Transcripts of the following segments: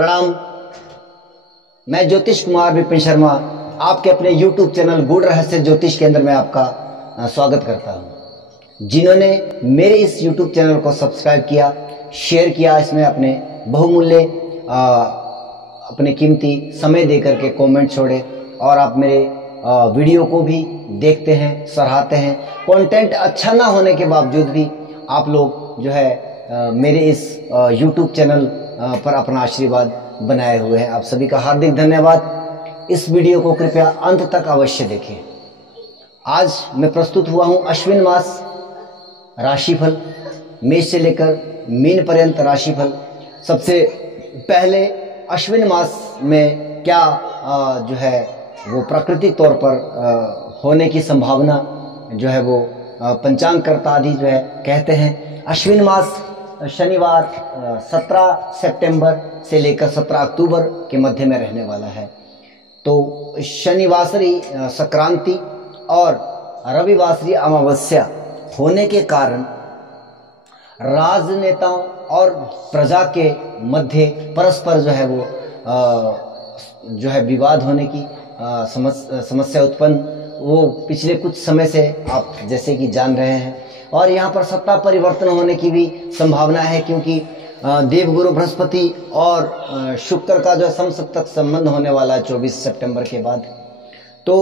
प्रणाम। मैं ज्योतिष कुमार विपिन शर्मा आपके अपने YouTube चैनल गूढ़ रहस्य ज्योतिष केंद्र में आपका स्वागत करता हूं। जिन्होंने मेरे इस YouTube चैनल को सब्सक्राइब किया, शेयर किया, इसमें अपने बहुमूल्य अपने कीमती समय देकर के कमेंट छोड़े और आप मेरे वीडियो को भी देखते हैं, सराहते हैं। कंटेंट अच्छा ना होने के बावजूद भी आप लोग जो है मेरे इस YouTube चैनल पर अपना आशीर्वाद बनाए हुए हैं। आप सभी का हार्दिक धन्यवाद। इस वीडियो को कृपया अंत तक अवश्य देखें। आज मैं प्रस्तुत हुआ हूं अश्विन मास राशिफल, मेष से लेकर मीन पर्यंत राशिफल। सबसे पहले अश्विन मास में क्या जो है वो प्राकृतिक तौर पर होने की संभावना जो है वो पंचांगकर्ता आदि जो है कहते हैं। अश्विन मास शनिवार 17 सितंबर से लेकर 17 अक्टूबर के मध्य में रहने वाला है। तो शनिवासरी संक्रांति और रविवासरी अमावस्या होने के कारण राजनेताओं और प्रजा के मध्य परस्पर जो है वो जो है विवाद होने की समस्या उत्पन्न वो पिछले कुछ समय से आप जैसे कि जान रहे हैं। और यहाँ पर सत्ता परिवर्तन होने की भी संभावना है, क्योंकि देवगुरु बृहस्पति और शुक्र का जो समसप्तक संबंध होने वाला है 24 सितंबर के बाद। तो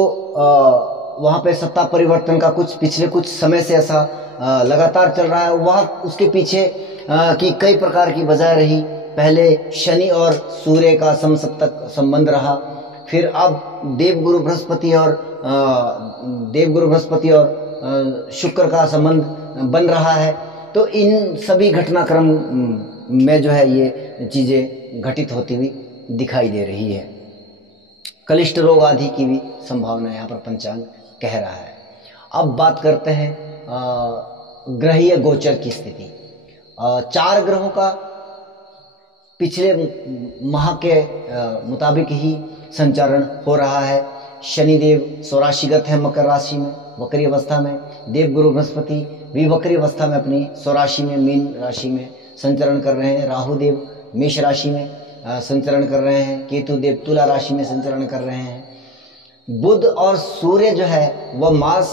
वहाँ पे सत्ता परिवर्तन का पिछले कुछ समय से ऐसा लगातार चल रहा है। वह उसके पीछे की कई प्रकार की वजह रही। पहले शनि और सूर्य का समसप्तक संबंध रहा, फिर अब देवगुरु बृहस्पति और शुक्र का संबंध बन रहा है। तो इन सभी घटनाक्रम में जो है ये चीजें घटित होती हुई दिखाई दे रही है। कलिष्ठ रोग आदि की भी संभावना यहाँ पर पंचांग कह रहा है। अब बात करते हैं ग्रहीय गोचर की स्थिति। 4 ग्रहों का पिछले माह के मुताबिक ही संचारण हो रहा है। शनिदेव स्वराशिगत है मकर राशि में वक्री अवस्था में। देवगुरु बृहस्पति भी वक्री अवस्था में अपनी स्वराशि में मीन राशि में संचरण कर रहे हैं। राहु देव मेष राशि में संचरण कर रहे हैं। केतु देव तुला राशि में संचरण कर रहे हैं। बुध और सूर्य जो है वह मास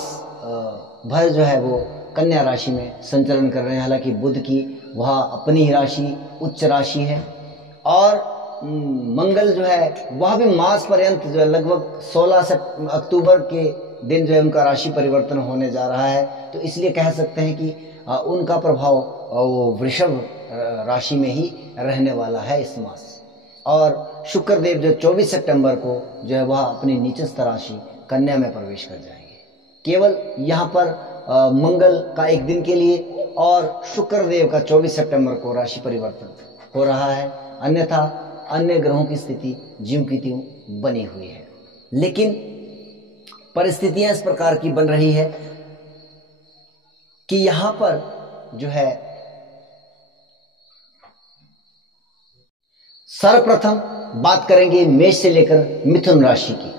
भर जो है वो कन्या राशि में संचरण कर रहे हैं। हालांकि बुध की वह अपनी ही राशि उच्च राशि है। और मंगल जो है वह भी मास पर्यंत जो है लगभग 16 अक्टूबर के दिन जो है उनका राशि परिवर्तन होने जा रहा है। तो इसलिए कह सकते हैं कि उनका प्रभाव वो वृषभ राशि में ही रहने वाला है इस मास। और शुक्र देव जो 24 सितंबर को जो है वह अपनी नीचस्थ राशि कन्या में प्रवेश कर जाएंगे। केवल यहाँ पर मंगल का एक दिन के लिए और शुक्र देव का 24 सितंबर को राशि परिवर्तन हो रहा है। अन्यथा अन्य ग्रहों की स्थिति ज्यों की त्यों बनी हुई है। लेकिन परिस्थितियां इस प्रकार की बन रही है कि यहां पर जो है सर्वप्रथम बात करेंगे मेष से लेकर मिथुन राशि की।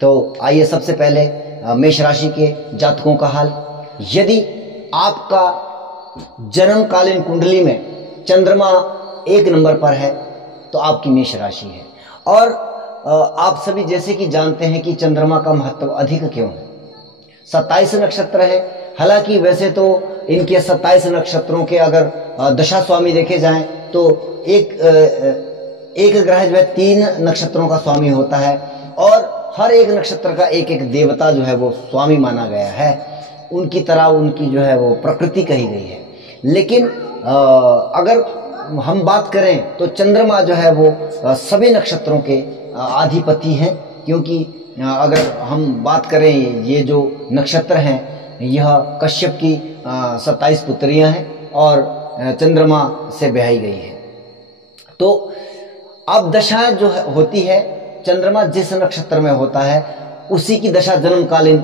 तो आइए सबसे पहले मेष राशि के जातकों का हाल। यदि आपका जन्मकालीन कुंडली में चंद्रमा 1 नंबर पर है तो आपकी मेष राशि है। और आप सभी जैसे कि जानते हैं कि चंद्रमा का महत्व अधिक क्यों है। 27 नक्षत्र है। हालांकि वैसे तो इनके 27 नक्षत्रों के अगर दशा स्वामी देखे जाएं तो एक ग्रह जो है 3 नक्षत्रों का स्वामी होता है। और हर एक नक्षत्र का एक एक देवता जो है वो स्वामी माना गया है। उनकी तरह उनकी जो है वो प्रकृति कही गई है। लेकिन अगर हम बात करें तो चंद्रमा जो है वो सभी नक्षत्रों के अधिपति हैं। क्योंकि अगर हम बात करें ये जो नक्षत्र हैं यह कश्यप की 27 पुत्रियां हैं और चंद्रमा से ब्याही गई है। तो अब दशा जो होती है चंद्रमा जिस नक्षत्र में होता है उसी की दशा जन्मकालीन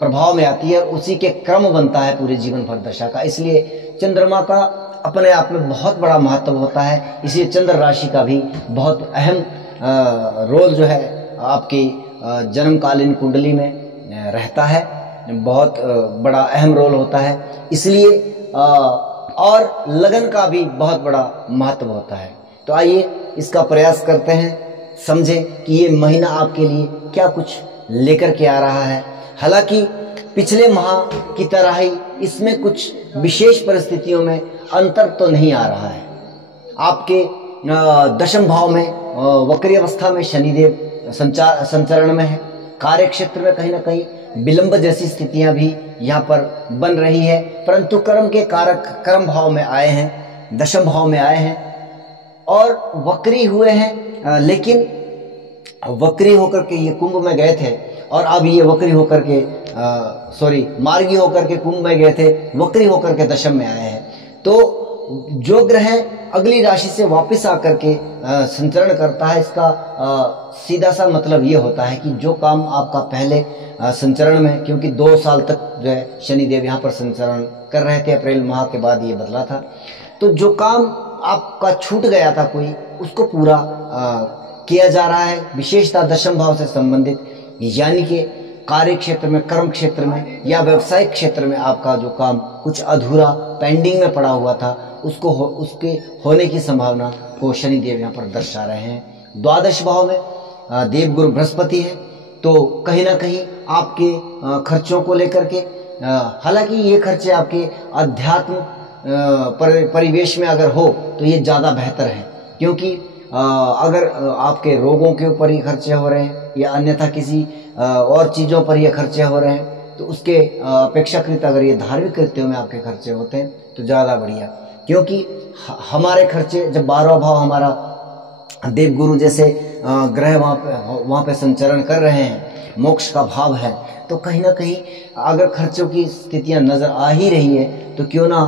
प्रभाव में आती है। उसी के क्रम बनता है पूरे जीवन भर दशा का। इसलिए चंद्रमा का अपने आप में बहुत बड़ा महत्व होता है। इसलिए चंद्र राशि का भी बहुत अहम रोल जो है आपकी जन्मकालीन कुंडली में रहता है। बहुत बड़ा अहम रोल होता है। इसलिए और लगन का भी बहुत बड़ा महत्व होता है। तो आइए इसका प्रयास करते हैं, समझें कि ये महीना आपके लिए क्या कुछ लेकर के आ रहा है। हालांकि पिछले माह की तरह ही इसमें कुछ विशेष परिस्थितियों में अंतर तो नहीं आ रहा है। आपके दशम भाव में वक्री अवस्था में शनिदेव संचरण में है। कार्य क्षेत्र में कहीं ना कहीं विलंब जैसी स्थितियां भी यहाँ पर बन रही है, परंतु कर्म के कारक कर्म भाव में आए हैं, दशम भाव में आए हैं और वक्री हुए हैं। लेकिन वक्री होकर के ये कुंभ में गए थे और अब ये वक्री होकर के मार्गी होकर के कुंभ में गए थे, वक्री होकर के दशम में आए हैं। तो जो ग्रह अगली राशि से वापस आकर के संचरण करता है, इसका सीधा सा मतलब ये होता है कि जो काम आपका पहले संचरण में, क्योंकि 2 साल तक जो है शनिदेव यहाँ पर संचरण कर रहे थे, अप्रैल माह के बाद ये बदला था, तो जो काम आपका छूट गया था कोई, उसको पूरा किया जा रहा है, विशेषतः दशम भाव से संबंधित, यानी कि कार्य क्षेत्र में, कर्म क्षेत्र में या व्यवसायिक क्षेत्र में आपका जो काम कुछ अधूरा पेंडिंग में पड़ा हुआ था, उसके होने की संभावना को शनिदेव यहाँ पर दर्शा रहे हैं। द्वादश भाव में देवगुरु बृहस्पति है, तो कहीं ना कहीं आपके खर्चों को लेकर के, हालांकि ये खर्चे आपके अध्यात्म परिवेश में अगर हो तो ये ज़्यादा बेहतर है, क्योंकि अगर आपके रोगों के ऊपर ये खर्चे हो रहे हैं या अन्यथा किसी और चीज़ों पर ये खर्चे हो रहे हैं, तो उसके अपेक्षाकृत अगर ये धार्मिक कृत्यों में आपके खर्चे होते हैं तो ज़्यादा बढ़िया, क्योंकि हमारे खर्चे जब 12वां भाव हमारा देवगुरु जैसे ग्रह वहाँ पे संचरण कर रहे हैं, मोक्ष का भाव है, तो कहीं ना कहीं अगर खर्चों की स्थितियां नजर आ ही रही है तो क्यों ना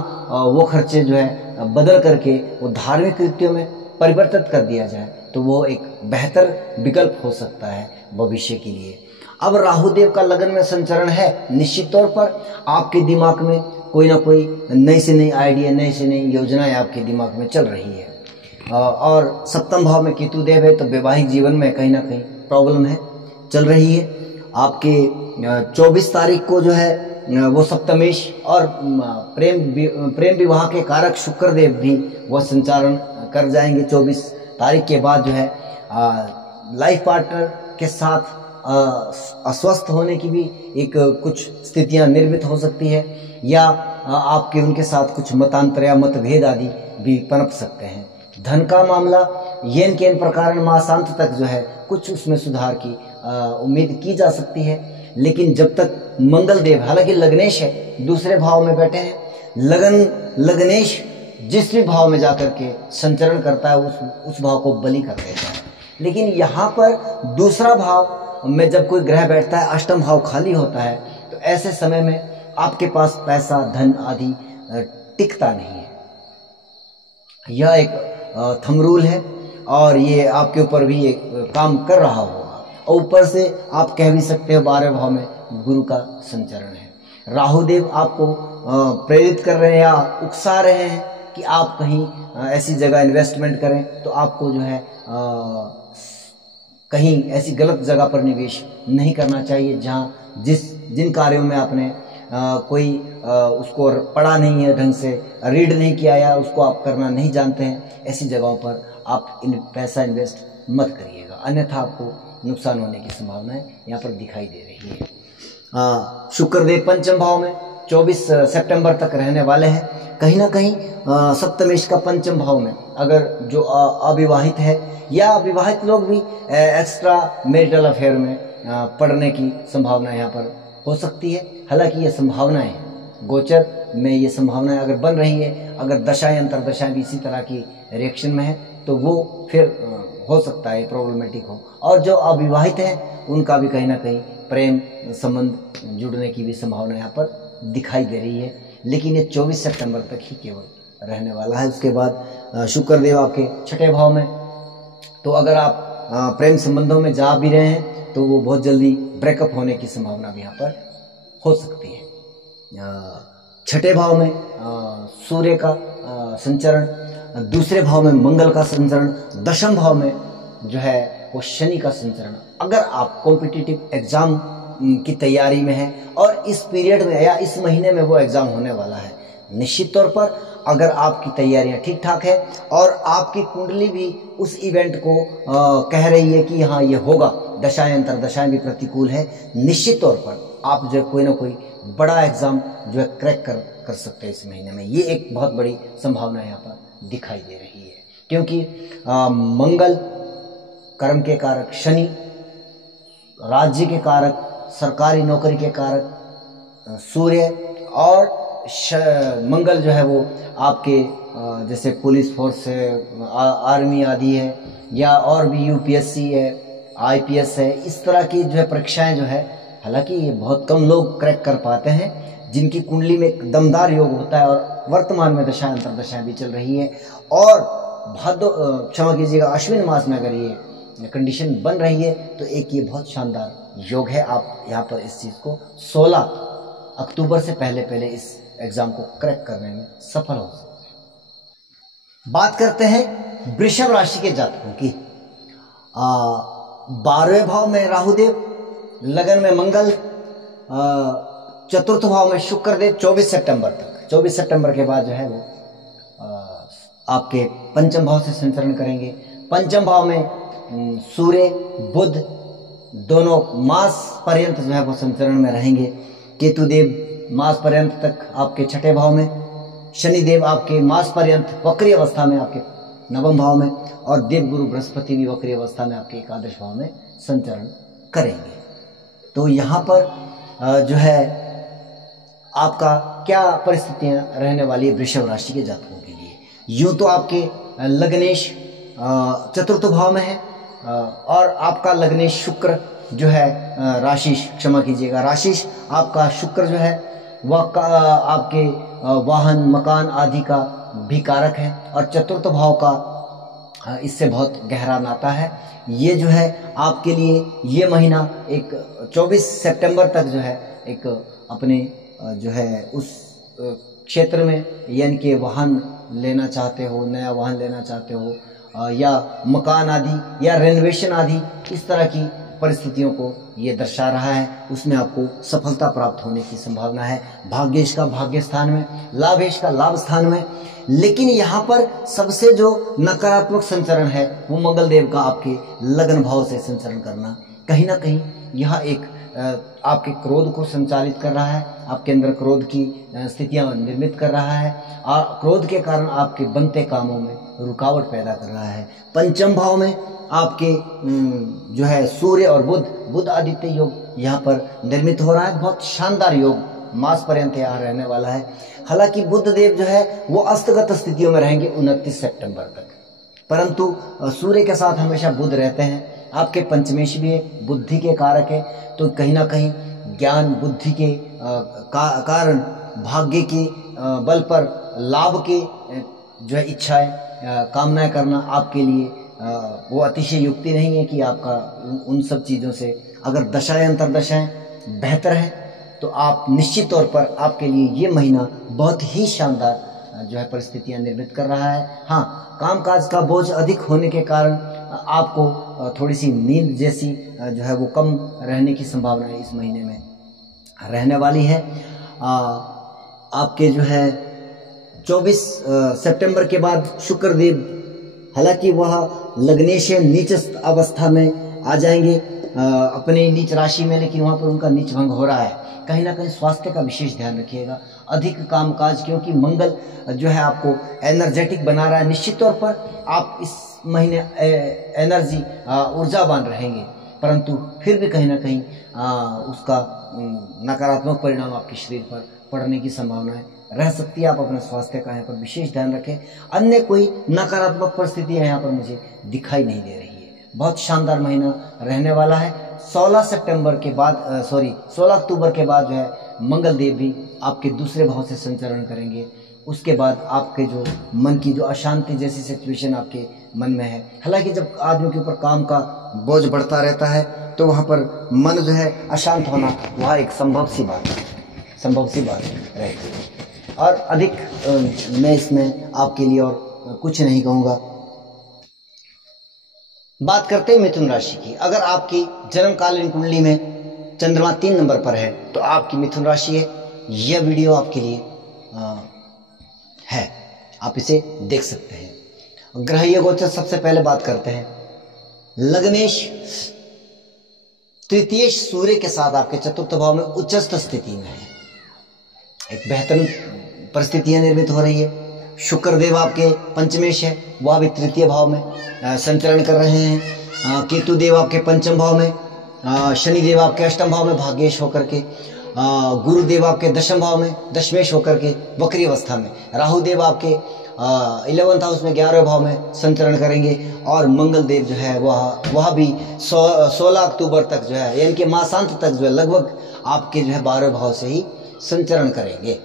वो खर्चे जो है बदल करके वो धार्मिक कृत्यों में परिवर्तित कर दिया जाए, तो वो एक बेहतर विकल्प हो सकता है भविष्य के लिए। अब राहुदेव का लगन में संचरण है, निश्चित तौर पर आपके दिमाग में कोई ना कोई नई से नई आइडिया, नई से नई योजनाएं आपके दिमाग में चल रही है। और सप्तम भाव में केतु देव है, तो वैवाहिक जीवन में कहीं ना कहीं प्रॉब्लम है, चल रही है। आपके 24 तारीख को जो है वो सप्तमेश और प्रेम विवाह के कारक शुक्र देव भी वह संचारण कर जाएंगे। 24 तारीख के बाद जो है लाइफ पार्टनर के साथ अस्वस्थ होने की भी एक कुछ स्थितियां निर्मित हो सकती है, या आपके उनके साथ कुछ मतांतर या मतभेद आदि भी पनप सकते हैं। धन का मामला येन केन प्रकार मासांत तक जो है कुछ उसमें सुधार की उम्मीद की जा सकती है, लेकिन जब तक मंगल देव, हालांकि लग्नेश है, दूसरे भाव में बैठे हैं, लग्नेश जिस भी भाव में जाकर के संचरण करता है उस भाव को बलि कर देता है। लेकिन यहाँ पर दूसरा भाव में जब कोई ग्रह बैठता है, अष्टम भाव खाली होता है, तो ऐसे समय में आपके पास पैसा धन आदि टिकता नहीं है। यह एक थंब रूल है और ये आपके ऊपर भी एक काम कर रहा होगा। और ऊपर से आप कह भी सकते हो 12वें भाव में गुरु का संचरण है। राहुदेव आपको प्रेरित कर रहे हैं या उकसा रहे हैं कि आप कहीं ऐसी जगह इन्वेस्टमेंट करें, तो आपको जो है कहीं ऐसी गलत जगह पर निवेश नहीं करना चाहिए जहाँ जिन कार्यों में आपने कोई उसको पढ़ा नहीं है, ढंग से रीड नहीं किया या उसको आप करना नहीं जानते हैं, ऐसी जगहों पर आप पैसा इन्वेस्ट मत करिएगा, अन्यथा आपको नुकसान होने की संभावनाएं यहाँ पर दिखाई दे रही है। शुक्रदेव पंचम भाव में 24 सितंबर तक रहने वाले हैं। कहीं ना कहीं सप्तमेश का पंचम भाव में अगर जो अविवाहित है या विवाहित लोग भी एक्स्ट्रा मैरिटल अफेयर में पढ़ने की संभावना यहाँ पर हो सकती है। हालांकि ये संभावनाएं हैं, गोचर में ये संभावनाएं अगर बन रही है, अगर दशाएं अंतरदशाएं भी इसी तरह की रिएक्शन में है, तो वो फिर हो सकता है प्रॉब्लमेटिक हो। और जो अविवाहित हैं उनका भी कहीं ना कहीं प्रेम संबंध जुड़ने की भी संभावना यहाँ पर दिखाई दे रही है, लेकिन ये 24 सितंबर तक ही केवल रहने वाला है। उसके बाद शुक्रदेव आपके छठे भाव में, तो अगर आप प्रेम संबंधों में जा भी रहे हैं तो वो बहुत जल्दी ब्रेकअप होने की संभावना भी यहाँ पर हो सकती है। छठे भाव में सूर्य का संचरण, दूसरे भाव में मंगल का संचरण, दशम भाव में जो है वो शनि का संचरण। अगर आप कॉम्पिटिटिव एग्जाम की तैयारी में है और इस पीरियड में या इस महीने में वो एग्जाम होने वाला है, निश्चित तौर पर अगर आपकी तैयारियां ठीक ठाक है और आपकी कुंडली भी उस इवेंट को कह रही है कि हाँ ये होगा, दशाएं अंतरदशाएं भी प्रतिकूल है, निश्चित तौर पर आप जो कोई ना कोई बड़ा एग्जाम जो है क्रैक कर सकते हैं इस महीने में। ये एक बहुत बड़ी संभावना यहाँ पर दिखाई दे रही है, क्योंकि मंगल कर्म के कारक, शनि राज्य के कारक, सरकारी नौकरी के कारक सूर्य, और मंगल जो है वो आपके जैसे पुलिस फोर्स है, आर्मी आदि है, या और भी यूपीएससी है, आईपीएस है, इस तरह की जो है परीक्षाएं जो है, हालांकि ये बहुत कम लोग क्रैक कर पाते हैं जिनकी कुंडली में एक दमदार योग होता है और वर्तमान में दशाएं अंतरदशाएं भी चल रही है, और क्षमा कीजिएगा, अश्विन मास में अगर ये कंडीशन बन रही है तो एक ये बहुत शानदार योग है। आप यहाँ पर इस चीज़ को 16 अक्टूबर से पहले इस एग्जाम को क्रैक करने में सफल हो सकते हैं। बात करते हैं वृषभ राशि के जातकों की। 12वें भाव में राहुदेव, लगन में मंगल, चतुर्थ भाव में शुक्रदेव 24 सितंबर तक। 24 सितंबर के बाद जो है वो आपके पंचम भाव से संचरण करेंगे। पंचम भाव में सूर्य बुध दोनों मास पर्यंत जो है वो संचरण में रहेंगे। केतुदेव मास पर्यंत तक आपके छठे भाव में, शनिदेव आपके मास पर्यंत वक्री अवस्था में आपके नवम भाव में, और देवगुरु बृहस्पति भी वक्री अवस्था में आपके एकादश भाव में संचरण करेंगे। तो यहाँ पर जो है आपका क्या परिस्थितियां रहने वाली है वृषभ राशि के जातकों के लिए। यूं तो आपके लग्नेश चतुर्थ भाव में है, और आपका लग्नेश शुक्र जो है राशिश, क्षमा कीजिएगा, राशिश आपका शुक्र जो है वह आपके वाहन मकान आदि का भी कारक है, और चतुर्थ भाव का इससे बहुत गहरा नाता है। ये जो है आपके लिए ये महीना एक 24 सितंबर तक जो है एक अपने जो है उस क्षेत्र में, यानी कि वाहन लेना चाहते हो, नया वाहन लेना चाहते हो, या मकान आदि या रेनोवेशन आदि, इस तरह की परिस्थितियों को ये दर्शा रहा है, उसमें आपको सफलता प्राप्त होने की संभावना है। भाग्येश का भाग्य स्थान में, लाभेश का लाभ स्थान में। लेकिन यहाँ पर सबसे जो नकारात्मक संचरण है वो मंगल देव का आपके लगन भाव से संचरण करना, कहीं ना कहीं यह एक आपके क्रोध को संचालित कर रहा है, आपके अंदर क्रोध की स्थितियां निर्मित कर रहा है, और क्रोध के कारण आपके बनते कामों में रुकावट पैदा कर रहा है। पंचम भाव में आपके जो है सूर्य और बुध आदित्य योग यहाँ पर निर्मित हो रहा है। बहुत शानदार योग मास पर्यंत यहाँ रहने वाला है। हालांकि बुध देव जो है वो अस्तगत स्थितियों में रहेंगे 29 सितंबर तक, परंतु सूर्य के साथ हमेशा बुध रहते हैं। आपके पंचमेश भी है, बुद्धि के कारक है, तो कहीं ना कहीं ज्ञान बुद्धि के कारण भाग्य के बल पर लाभ के जो है इच्छाएं कामनाएं करना आपके लिए वो अतिशय युक्ति नहीं है कि आपका उन सब चीज़ों से, अगर दशाएं अंतरदशाएं बेहतर है तो आप निश्चित तौर पर आपके लिए ये महीना बहुत ही शानदार जो है परिस्थितियां निर्मित कर रहा है। हाँ, कामकाज का बोझ अधिक होने के कारण आपको थोड़ी सी नींद जैसी जो है वो कम रहने की संभावना इस महीने में रहने वाली है। आपके जो है 24 सितंबर के बाद शुक्रदेव, हालांकि वह लग्नेश नीच अवस्था में आ जाएंगे अपने नीच राशि में, लेकिन वहाँ पर उनका नीच भंग हो रहा है। कहीं ना कहीं स्वास्थ्य का विशेष ध्यान रखिएगा, अधिक कामकाज, क्योंकि मंगल जो है आपको एनर्जेटिक बना रहा है। निश्चित तौर पर आप इस महीने एनर्जी ऊर्जावान रहेंगे, परंतु फिर भी कहीं ना कहीं उसका नकारात्मक परिणाम आपके शरीर पर पड़ने की संभावना रह सकती है। आप अपने स्वास्थ्य का यहाँ पर विशेष ध्यान रखें। अन्य कोई नकारात्मक परिस्थितियाँ यहाँ पर मुझे दिखाई नहीं दे रही है। बहुत शानदार महीना रहने वाला है। 16 सितंबर के बाद 16 अक्टूबर के बाद जो है मंगल देव भी आपके दूसरे भाव से संचरण करेंगे। उसके बाद आपके जो मन की जो अशांति जैसी सिचुएशन आपके मन में है, हालांकि जब आदमी के ऊपर काम का बोझ बढ़ता रहता है तो वहाँ पर मन जो है अशांत होना वह एक संभव सी बात रहती है। और अधिक मैं इसमें आपके लिए और कुछ नहीं कहूँगा। बात करते हैं मिथुन राशि की। अगर आपकी जन्मकालीन कुंडली में चंद्रमा 3 नंबर पर है तो आपकी मिथुन राशि है। यह वीडियो आपके लिए है। आप इसे देख सकते हैं। ग्रहीय गोचर सबसे पहले बात करते हैं। लग्नेश तृतीय सूर्य के साथ आपके चतुर्थ भाव में उच्चस्थ स्थिति में है, एक बेहतर परिस्थितियां निर्मित हो रही है। शुक्र देव आपके पंचमेश है, वह भी तृतीय भाव में संचरण कर रहे हैं। केतु देव आपके पंचम भाव में, शनि देव आपके अष्टम भाव में भाग्येश होकर के, गुरु देव आपके दशम भाव में दशमेश होकर के वक्री अवस्था में, राहु देव आपके 11th हाउस में 11वें भाव में संचरण करेंगे, और मंगल देव जो है वह भी 16 अक्टूबर तक जो है, यानी कि मासांत तक जो है लगभग आपके जो है 12वें भाव से ही संचरण करेंगे।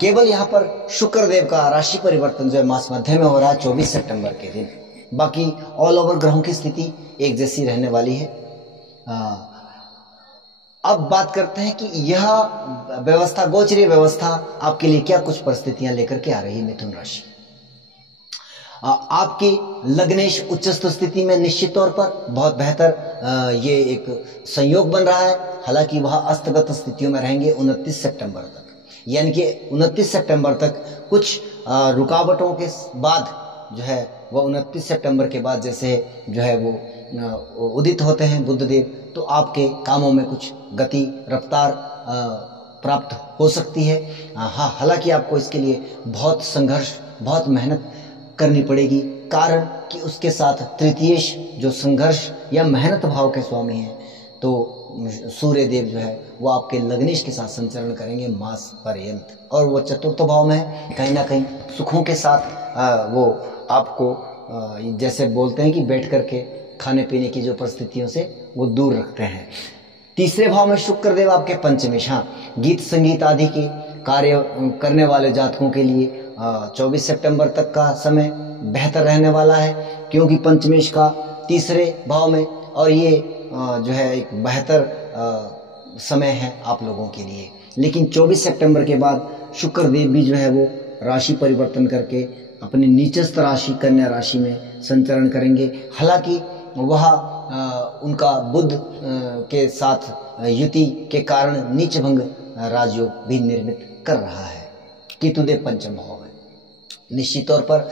केवल यहाँ पर शुक्र देव का राशि परिवर्तन जो है मास मध्य में हो रहा है 24 सितंबर के दिन। बाकी ऑल ओवर ग्रहों की स्थिति एक जैसी रहने वाली है। अब बात करते हैं कि यह व्यवस्था, गोचरीय व्यवस्था आपके लिए क्या कुछ परिस्थितियां लेकर के आ रही है। मिथुन राशि आपकी लग्नेश उच्चस्थ स्थिति में निश्चित तौर पर बहुत बेहतर ये एक संयोग बन रहा है। हालांकि वह अस्तगत स्थितियों में रहेंगे 29 सितंबर तक, यानी कि 29 सितंबर तक कुछ रुकावटों के बाद जो है वह 29 सितंबर के बाद जैसे जो है वो उदित होते हैं बुध देव, तो आपके कामों में कुछ गति रफ्तार प्राप्त हो सकती है। हाँ, हालांकि आपको इसके लिए बहुत संघर्ष, बहुत मेहनत करनी पड़ेगी, कारण कि उसके साथ तृतीयेश जो संघर्ष या मेहनत भाव के स्वामी हैं, तो सूर्य देव जो है वो आपके लग्नेश के साथ संचरण करेंगे मास पर्यंत, और वो चतुर्थ भाव में है। कहीं ना कहीं सुखों के साथ वो आपको जैसे बोलते हैं कि बैठ करके खाने पीने की जो परिस्थितियों से वो दूर रखते हैं। तीसरे भाव में शुक्र देव आपके पंचमेश, हाँ, गीत संगीत आदि के कार्य करने वाले जातकों के लिए 24 सितंबर तक का समय बेहतर रहने वाला है, क्योंकि पंचमेश का तीसरे भाव में, और ये जो है एक बेहतर समय है आप लोगों के लिए। लेकिन 24 सितंबर के बाद शुक्र देव भी जो है वो राशि परिवर्तन करके अपनी नीचस्थ राशि कन्या राशि में संचरण करेंगे। हालांकि वह उनका बुध के साथ युति के कारण नीच भंग राजयोग भी निर्मित कर रहा है। केतुदेव पंचम भाव में निश्चित तौर पर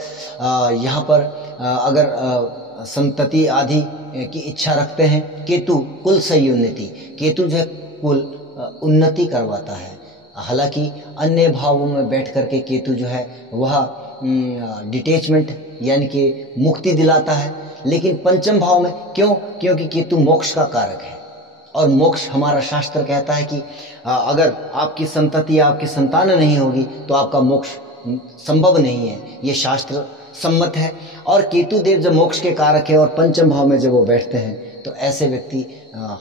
यहाँ पर अगर संतति आदि की इच्छा रखते हैं, केतु कुल सही उन्नति, केतु जो है कुल उन्नति करवाता है। हालांकि अन्य भावों में बैठ करके केतु जो है वह डिटैचमेंट यानी कि मुक्ति दिलाता है, लेकिन पंचम भाव में क्यों? क्योंकि केतु मोक्ष का कारक है, और मोक्ष हमारा शास्त्र कहता है कि अगर आपकी संतति या आपकी संतान नहीं होगी तो आपका मोक्ष संभव नहीं है, ये शास्त्र सम्मत है। और केतु देव जब मोक्ष के कारक है और पंचम भाव में जब वो बैठते हैं तो ऐसे व्यक्ति,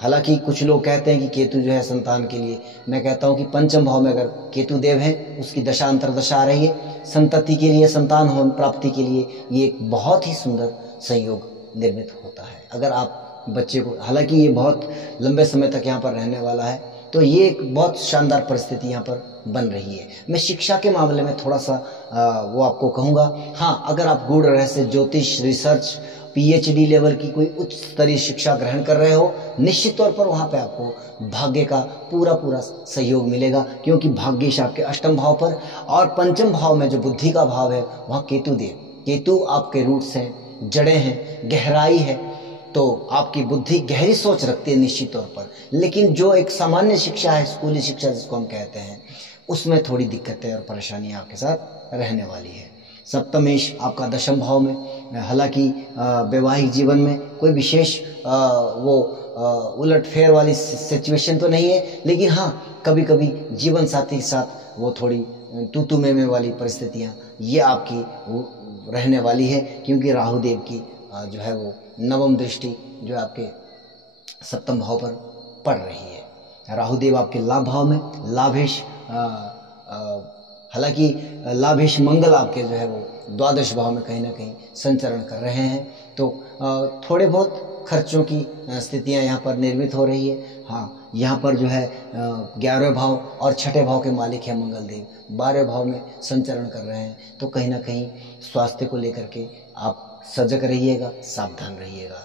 हालांकि कुछ लोग कहते हैं कि केतु जो है संतान के लिए, मैं कहता हूं कि पंचम भाव में अगर केतु देव है, उसकी दशा अंतरदशा आ रही है, संतति के लिए, संतान हो प्राप्ति के लिए ये एक बहुत ही सुंदर संयोग निर्मित होता है। अगर आप बच्चे को, हालांकि ये बहुत लंबे समय तक यहाँ पर रहने वाला है, तो ये एक बहुत शानदार परिस्थिति यहाँ पर बन रही है। मैं शिक्षा के मामले में थोड़ा सा वो आपको कहूँगा। हाँ, अगर आप गूढ़ रहस्य, ज्योतिष, रिसर्च, PhD लेवल की कोई उच्च स्तरीय शिक्षा ग्रहण कर रहे हो, निश्चित तौर पर वहाँ पे आपको भाग्य का पूरा पूरा सहयोग मिलेगा, क्योंकि भाग्येश आपके अष्टम भाव पर, और पंचम भाव में जो बुद्धि का भाव है वहाँ केतु देव, केतु आपके रूट्स हैं, जड़ें हैं, गहराई है, तो आपकी बुद्धि गहरी सोच रखती है निश्चित तौर पर। लेकिन जो एक सामान्य शिक्षा है, स्कूली शिक्षा जिसको हम कहते हैं, उसमें थोड़ी दिक्कतें और परेशानियां आपके साथ रहने वाली है। सप्तमेश आपका दशम भाव में, हालांकि वैवाहिक जीवन में कोई विशेष वो उलटफेर वाली सिचुएशन तो नहीं है, लेकिन हाँ, कभी कभी जीवन साथी के साथ वो थोड़ी तू में वाली परिस्थितियाँ ये आपकी रहने वाली है, क्योंकि राहु देव की जो है वो नवम दृष्टि जो आपके सप्तम भाव पर पड़ रही है। राहु देव आपके लाभ भाव में, लाभेश, हालांकि लाभेश मंगल आपके जो है वो द्वादश भाव में कहीं ना कहीं संचरण कर रहे हैं, तो थोड़े बहुत खर्चों की स्थितियां यहाँ पर निर्मित हो रही है। हाँ, यहाँ पर जो है 11वें भाव और छठे भाव के मालिक है मंगल देव, 12वें भाव में संचरण कर रहे हैं, तो कहीं ना कहीं स्वास्थ्य को लेकर के आप सजग रहिएगा, सावधान रहिएगा।